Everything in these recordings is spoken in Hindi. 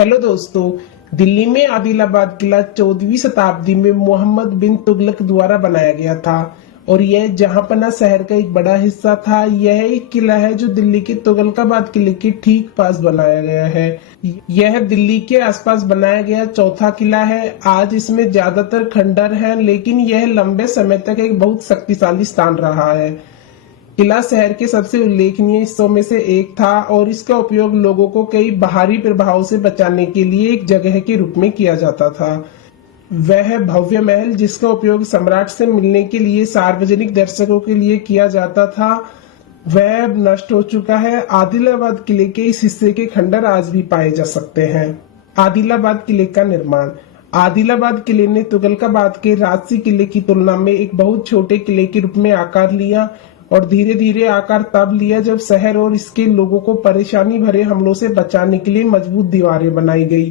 हेलो दोस्तों, दिल्ली में आदिलाबाद किला 14वीं शताब्दी में मोहम्मद बिन तुगलक द्वारा बनाया गया था और यह जहांपना शहर का एक बड़ा हिस्सा था। यह एक किला है जो दिल्ली के तुगलकाबाद किले के ठीक पास बनाया गया है। यह दिल्ली के आसपास बनाया गया चौथा किला है। आज इसमें ज्यादातर खंडर हैं, लेकिन यह लंबे समय तक एक बहुत शक्तिशाली स्थान रहा है। किला शहर के सबसे उल्लेखनीय हिस्सों में से एक था और इसका उपयोग लोगों को कई बाहरी प्रभावों से बचाने के लिए एक जगह के रूप में किया जाता था। वह भव्य महल जिसका उपयोग सम्राट से मिलने के लिए सार्वजनिक दर्शकों के लिए किया जाता था, वह अब नष्ट हो चुका है। आदिलाबाद किले के इस हिस्से के खंडर आज भी पाए जा सकते हैं। आदिलाबाद किले का निर्माण। आदिलाबाद किले ने तुगलकाबाद के राजसी किले की तुलना में एक बहुत छोटे किले के रूप में आकार लिया और धीरे धीरे आकार तब लिया जब शहर और इसके लोगों को परेशानी भरे हमलों से बचाने के लिए मजबूत दीवारें बनाई गई।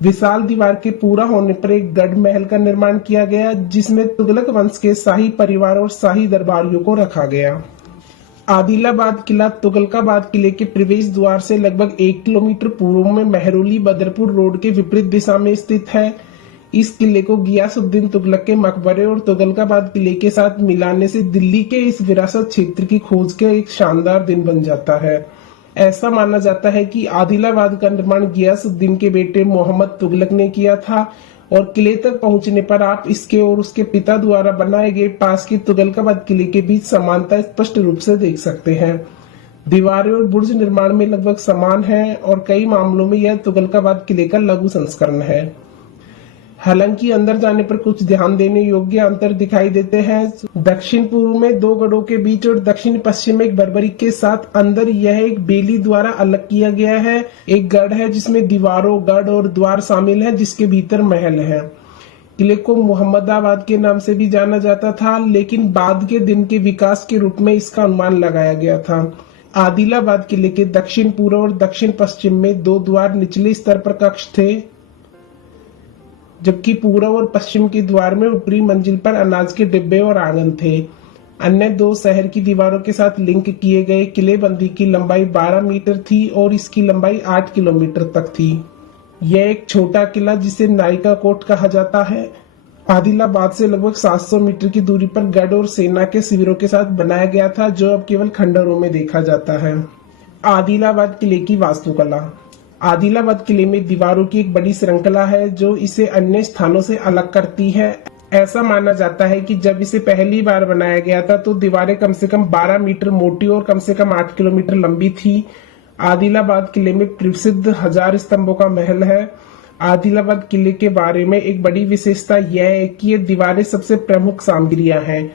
विशाल दीवार के पूरा होने पर एक गढ़ महल का निर्माण किया गया जिसमें तुगलक वंश के शाही परिवार और शाही दरबारियों को रखा गया। आदिलाबाद किला तुगलकाबाद किले के प्रवेश द्वार से लगभग 1 किलोमीटर पूर्व में मेहरौली बदरपुर रोड के विपरीत दिशा में स्थित है। इस किले को गियासुद्दीन तुगलक के मकबरे और तुगलकाबाद किले के साथ मिलाने से दिल्ली के इस विरासत क्षेत्र की खोज का एक शानदार दिन बन जाता है। ऐसा माना जाता है कि आदिलाबाद का निर्माण गियासुद्दीन के बेटे मोहम्मद तुगलक ने किया था और किले तक पहुंचने पर आप इसके और उसके पिता द्वारा बनाए गए पास के तुगलकाबाद किले के बीच समानता स्पष्ट रूप से देख सकते हैं। दीवारें और बुर्ज निर्माण में लगभग समान है और कई मामलों में यह तुगलकाबाद किले का लघु संस्करण है। हालांकि अंदर जाने पर कुछ ध्यान देने योग्य अंतर दिखाई देते हैं। दक्षिण पूर्व में 2 गढ़ों के बीच और दक्षिण पश्चिम में एक बर्बरी के साथ अंदर यह एक बेली द्वारा अलग किया गया है। एक गढ़ है जिसमें दीवारों, गढ़ और द्वार शामिल हैं, जिसके भीतर महल है। किले को मुहम्मदाबाद के नाम से भी जाना जाता था, लेकिन बाद के दिन के विकास के रूप में इसका अनुमान लगाया गया था। आदिलाबाद किले के दक्षिण पूर्व और दक्षिण पश्चिम में 2 द्वार निचले स्तर पर कक्ष थे, जबकि पूर्व और पश्चिम के द्वार में ऊपरी मंजिल पर अनाज के डिब्बे और आंगन थे। अन्य 2 शहर की दीवारों के साथ लिंक किए गए किलेबंदी की लंबाई 12 मीटर थी और इसकी लंबाई 8 किलोमीटर तक थी। यह एक छोटा किला जिसे नायिका कोट कहा जाता है। आदिलाबाद से लगभग 700 मीटर की दूरी पर गढ़ और सेना के शिविरों के साथ बनाया गया था, जो अब केवल खंडरों में देखा जाता है। आदिलाबाद किले की वास्तुकला। आदिलाबाद किले में दीवारों की एक बड़ी श्रृंखला है जो इसे अन्य स्थानों से अलग करती है। ऐसा माना जाता है कि जब इसे पहली बार बनाया गया था तो दीवारें कम से कम 12 मीटर मोटी और कम से कम 8 किलोमीटर लंबी थी। आदिलाबाद किले में प्रसिद्ध 1000 स्तंभों का महल है। आदिलाबाद किले के बारे में एक बड़ी विशेषता यह है कि ये दीवारें सबसे प्रमुख सामग्रियां हैं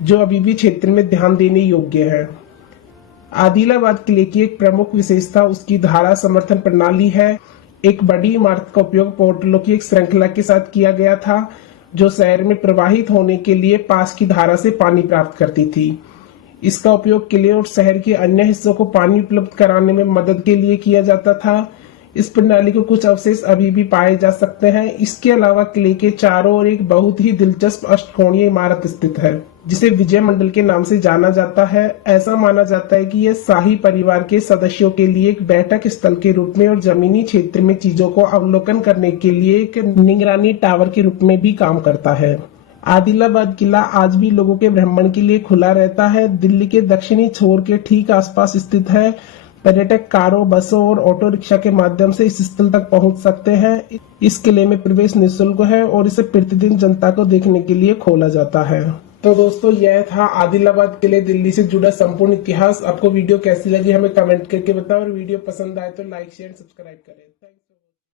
जो अभी भी क्षेत्र में ध्यान देने योग्य है। आदिलाबाद किले की एक प्रमुख विशेषता उसकी धारा समर्थन प्रणाली है। एक बड़ी इमारत का उपयोग पोर्टलों की एक श्रृंखला के साथ किया गया था जो शहर में प्रवाहित होने के लिए पास की धारा से पानी प्राप्त करती थी। इसका उपयोग किले और शहर के अन्य हिस्सों को पानी उपलब्ध कराने में मदद के लिए किया जाता था। इस प्रणाली के कुछ अवशेष अभी भी पाए जा सकते हैं। इसके अलावा किले के चारों ओर एक बहुत ही दिलचस्प अष्टकोणीय इमारत स्थित है जिसे विजय मंडल के नाम से जाना जाता है। ऐसा माना जाता है कि यह शाही परिवार के सदस्यों के लिए एक बैठक स्थल के रूप में और जमीनी क्षेत्र में चीजों को अवलोकन करने के लिए एक निगरानी टावर के रूप में भी काम करता है। आदिलाबाद किला आज भी लोगों के भ्रमण के लिए खुला रहता है। दिल्ली के दक्षिणी छोर के ठीक आसपास स्थित है। पर्यटक कारों, बसों और ऑटो रिक्शा के माध्यम से इस स्थल तक पहुंच सकते हैं। इस किले में प्रवेश निःशुल्क है और इसे प्रतिदिन जनता को देखने के लिए खोला जाता है। तो दोस्तों, यह था आदिलाबाद किले दिल्ली से जुड़ा संपूर्ण इतिहास। आपको वीडियो कैसी लगी हमें कमेंट करके बताओ और वीडियो पसंद आए तो लाइक शेयर सब्सक्राइब करें।